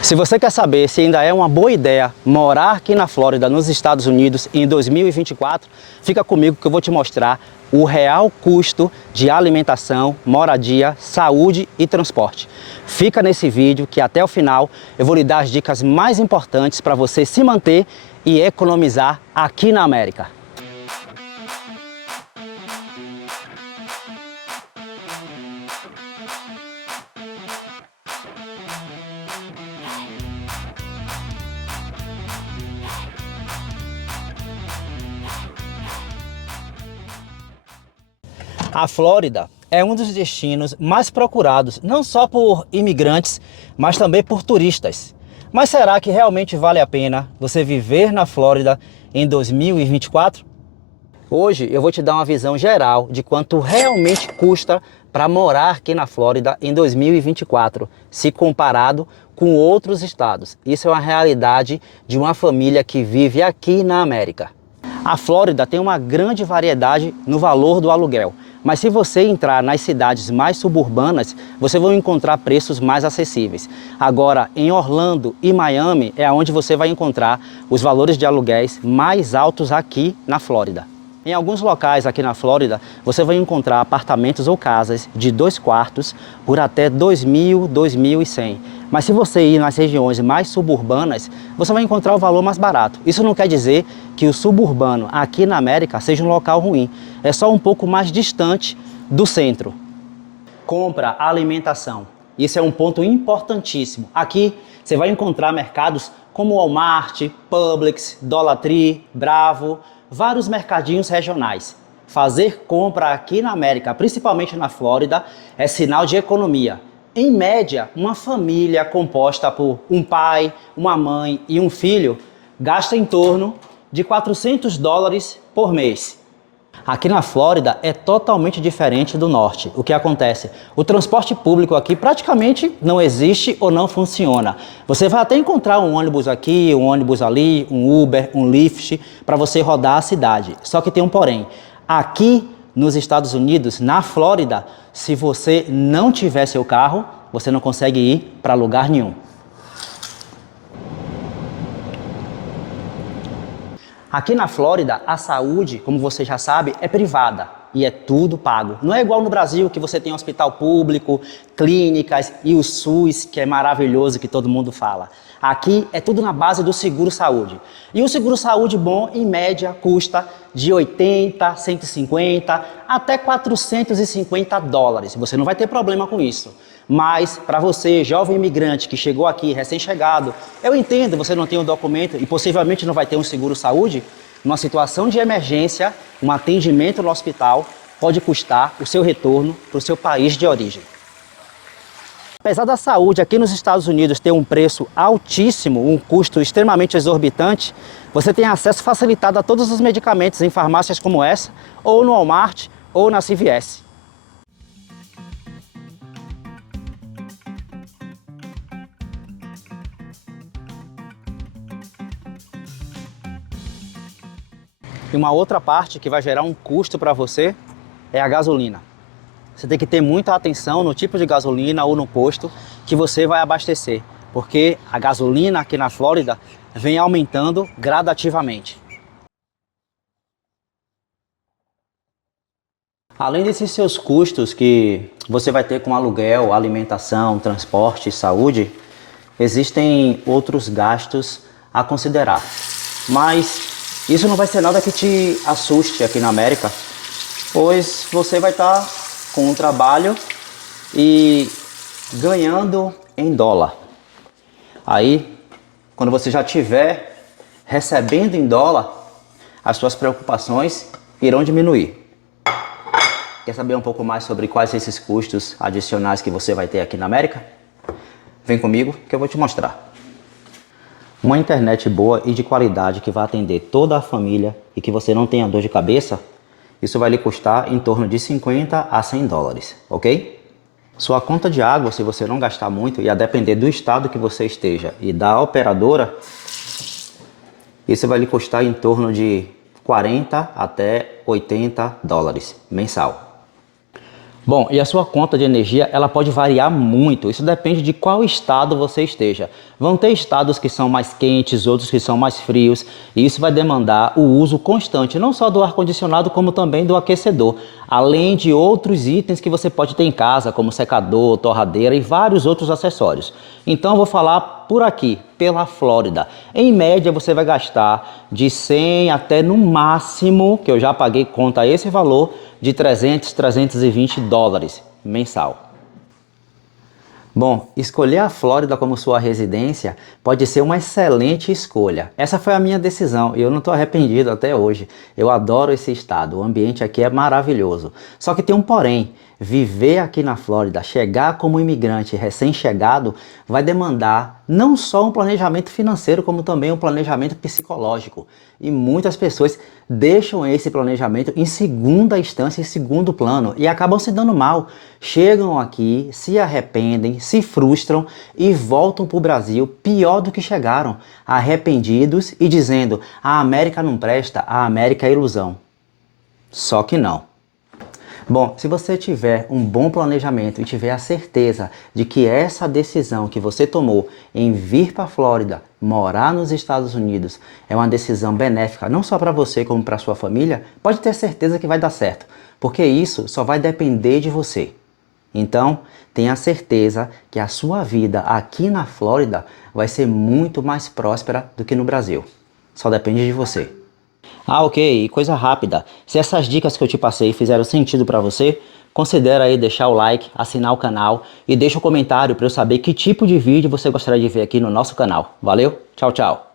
Se você quer saber se ainda é uma boa ideia morar aqui na Flórida, nos Estados Unidos, em 2024, fica comigo que eu vou te mostrar o real custo de alimentação, moradia, saúde e transporte. Fica nesse vídeo que até o final eu vou lhe dar as dicas mais importantes para você se manter e economizar aqui na América. A Flórida é um dos destinos mais procurados, não só por imigrantes, mas também por turistas. Mas será que realmente vale a pena você viver na Flórida em 2024? Hoje eu vou te dar uma visão geral de quanto realmente custa para morar aqui na Flórida em 2024, se comparado com outros estados. Isso é uma realidade de uma família que vive aqui na América. A Flórida tem uma grande variedade no valor do aluguel, mas se você entrar nas cidades mais suburbanas, você vai encontrar preços mais acessíveis. Agora, em Orlando e Miami é onde você vai encontrar os valores de aluguéis mais altos aqui na Flórida. Em alguns locais aqui na Flórida, você vai encontrar apartamentos ou casas de 2 quartos por até $2.000, $2.100. Mas se você ir nas regiões mais suburbanas, você vai encontrar o valor mais barato. Isso não quer dizer que o suburbano aqui na América seja um local ruim. É só um pouco mais distante do centro. Compra, alimentação. Isso é um ponto importantíssimo. Aqui você vai encontrar mercados como Walmart, Publix, Dollar Tree, Bravo, vários mercadinhos regionais. Fazer compra aqui na América, principalmente na Flórida, é sinal de economia. Em média, uma família composta por um pai, uma mãe e um filho gasta em torno de $400 por mês. Aqui na Flórida é totalmente diferente do norte. O que acontece? O transporte público aqui praticamente não existe ou não funciona. Você vai até encontrar um ônibus aqui, um ônibus ali, um Uber, um Lyft, para você rodar a cidade. Só que tem um porém. Aqui nos Estados Unidos, na Flórida, se você não tiver seu carro, você não consegue ir para lugar nenhum. Aqui na Flórida, a saúde, como você já sabe, é privada e é tudo pago. Não é igual no Brasil, que você tem hospital público, clínicas e o SUS, que é maravilhoso, que todo mundo fala. Aqui é tudo na base do seguro-saúde. E o seguro-saúde bom, em média, custa de $80, $150 até $450. Você não vai ter problema com isso. Mas para você, jovem imigrante que chegou aqui, recém-chegado, eu entendo, você não tem um documento e possivelmente não vai ter um seguro-saúde, numa situação de emergência, um atendimento no hospital pode custar o seu retorno para o seu país de origem. Apesar da saúde aqui nos Estados Unidos ter um preço altíssimo, um custo extremamente exorbitante, você tem acesso facilitado a todos os medicamentos em farmácias como essa, ou no Walmart, ou na CVS. E uma outra parte que vai gerar um custo para você é a gasolina. Você tem que ter muita atenção no tipo de gasolina ou no posto que você vai abastecer, porque a gasolina aqui na Flórida vem aumentando gradativamente. Além desses seus custos que você vai ter com aluguel, alimentação, transporte e saúde, existem outros gastos a considerar. Mas isso não vai ser nada que te assuste aqui na América, pois você vai estar com um trabalho e ganhando em dólar. Aí, quando você já estiver recebendo em dólar, as suas preocupações irão diminuir. Quer saber um pouco mais sobre quais são esses custos adicionais que você vai ter aqui na América? Vem comigo que eu vou te mostrar. Uma internet boa e de qualidade que vai atender toda a família e que você não tenha dor de cabeça, isso vai lhe custar em torno de $50 a $100, ok? Sua conta de água, se você não gastar muito, e a depender do estado que você esteja e da operadora, isso vai lhe custar em torno de $40 até $80 mensal. Bom, e a sua conta de energia, ela pode variar muito, isso depende de qual estado você esteja. Vão ter estados que são mais quentes, outros que são mais frios, e isso vai demandar o uso constante, não só do ar-condicionado, como também do aquecedor, além de outros itens que você pode ter em casa, como secador, torradeira e vários outros acessórios. Então eu vou falar por aqui, pela Flórida. Em média você vai gastar de 100 até no máximo, que eu já paguei conta a esse valor, de 300, 320 dólares mensal. Bom, escolher a Flórida como sua residência pode ser uma excelente escolha. Essa foi a minha decisão e eu não estou arrependido até hoje. Eu adoro esse estado, o ambiente aqui é maravilhoso. Só que tem um porém, viver aqui na Flórida, chegar como imigrante recém-chegado, vai demandar não só um planejamento financeiro, como também um planejamento psicológico. E muitas pessoas deixam esse planejamento em segunda instância, em segundo plano, e acabam se dando mal. Chegam aqui, se arrependem, se frustram e voltam para o Brasil pior do que chegaram, arrependidos e dizendo: a América não presta, a América é ilusão. Só que não. Bom, se você tiver um bom planejamento e tiver a certeza de que essa decisão que você tomou em vir para a Flórida, morar nos Estados Unidos, é uma decisão benéfica, não só para você como para sua família, pode ter certeza que vai dar certo, porque isso só vai depender de você. Então, tenha certeza que a sua vida aqui na Flórida vai ser muito mais próspera do que no Brasil. Só depende de você. Ah, ok, e coisa rápida, se essas dicas que eu te passei fizeram sentido para você, considera aí deixar o like, assinar o canal e deixa um comentário para eu saber que tipo de vídeo você gostaria de ver aqui no nosso canal. Valeu, tchau, tchau!